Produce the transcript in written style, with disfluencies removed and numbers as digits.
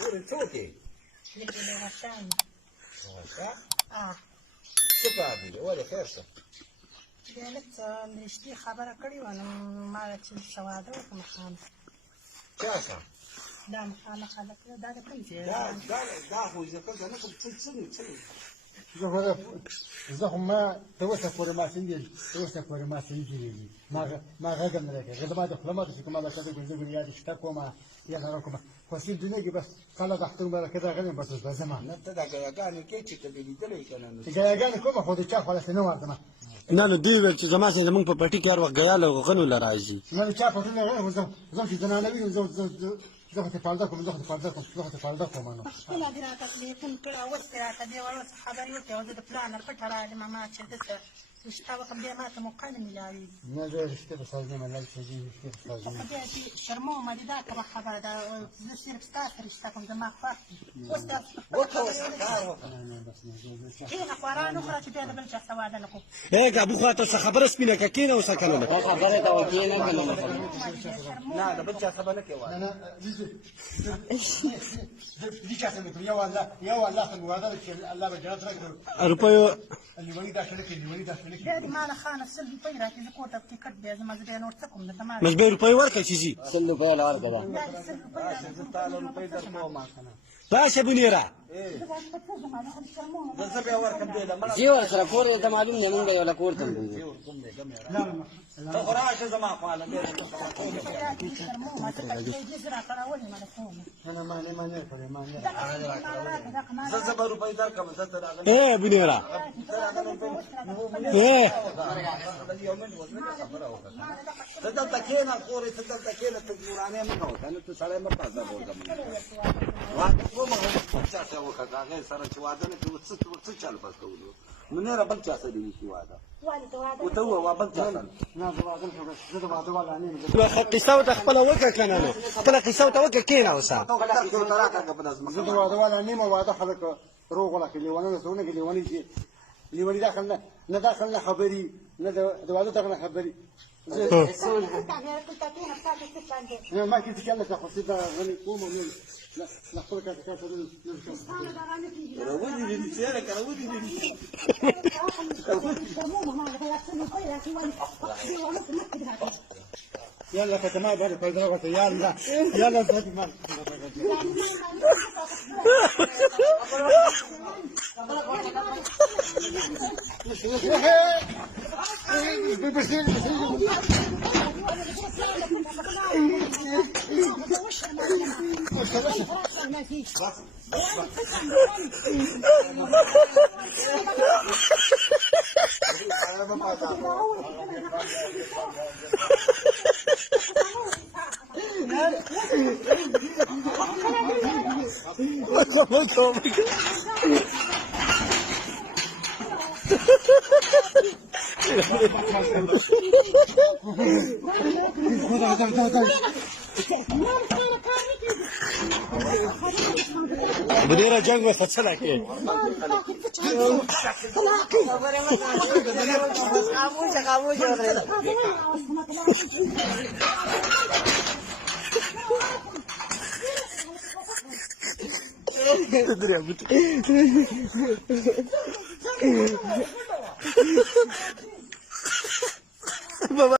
ورن توتي غشان څه کار دی ولې خیر څه قالت رشتي خبره کړې وه نو ما چې څه واده وکړم خان چا څه دا مخامخ هلک دا د کوم ځای دا خو زه کله نه کوم څه زه خو ما ته اوسه پورې ما سنجل اوسه پورې ما سنجلېږي ما غږ هم نه راکوي زما د خوله ماته چې کومه لکه د ګلزه یا د شته کومه یا نه کومه خو سي دنیا کې بس خلک اختر مرکه راغلی بس اوس به ځم نه ته دا ګیاګانې کې چې ته دې لیدلی که نه ګیاګانې کومه خو د چا خلاصې نه وردم نه نو دوی ویل چې زما سره زموږ په پټي کې هر وخت ګیا له غنو له راځي نه د چا په ټول نه زه چې زنانه وي زه خو ته پالده کوم زه خو ته پالده کوم نو خپله دې راته تلیفون کړه اوس دې راته دې وړ څه خبرې وکړې او زه د پلانر پټه راغلم ما چې دلته رشته وکړم بیا ما ته موقع نه میلاوېږي نه زه رشتې په سازم الله چې رشتې په سازم خو بیا چې شرمومه دې دا کومه خبره ده زه صرف ستا سره رشته کوم زما خوښ دي اوس دا کښېنه خواران وخوره چې بیا د بل چا سره واده نه کوم که ابو خواته څه خبره سپینه که کښېنه اوسه که نه خبره ته کښېنه که نه د بل چا خبره نه کوي نه دې چا سره یو الله ته مواده ده چې الله به جنت راکړي روپیو لیوني دا شنه کې لیوني دا شنه کې بیا دې ما له خانه 100 روپۍ راکړي زه کور ته ټکټ بیا ځم زه بیا نور څه کوم دلته ما مزبې روپۍ ورکړه چې ځي 100 روپۍ له ورکړه بیا دې 100 روپۍ راکړي زه تاله روپۍ در کوم که نه راشه بنیره زه بیا ورکړم دې له مړه زی ورسره کور ورته معلوم دی مونږ یو له کور ته ځو ته خو راشه زما خواله زه به روپۍ درکړم زه ته راغلی بنیره ته دلته کښېنه خورې ته دلته کښېنه ته ورانې مه کوه که نه ته سړی مه پازه بولګم واده کومه بل چا سره وکړه د هغې سره چې واده نه کوي څه چل پس کولو منیره بل چا سره دې وشي واده ورته ووایه بل چا سره نه زه واده شوم زه د واده والا نه یم قصه ورته خپله وکړه که نه نو خپله قصه ورته وکړه کښېنه اوسه زه د واده والا نه یم واده خلک روغ ولا کوي لیونونه څونه کوي لیوني داخل نه داخل نه خبري نه د واده داخل نه خبري ما كنت كلمة قصيدة غني قوموا من لا خلك كذا يلا فتما بعد فايدة يلا يلا فتما بنیره جنگ وسط څه راکړې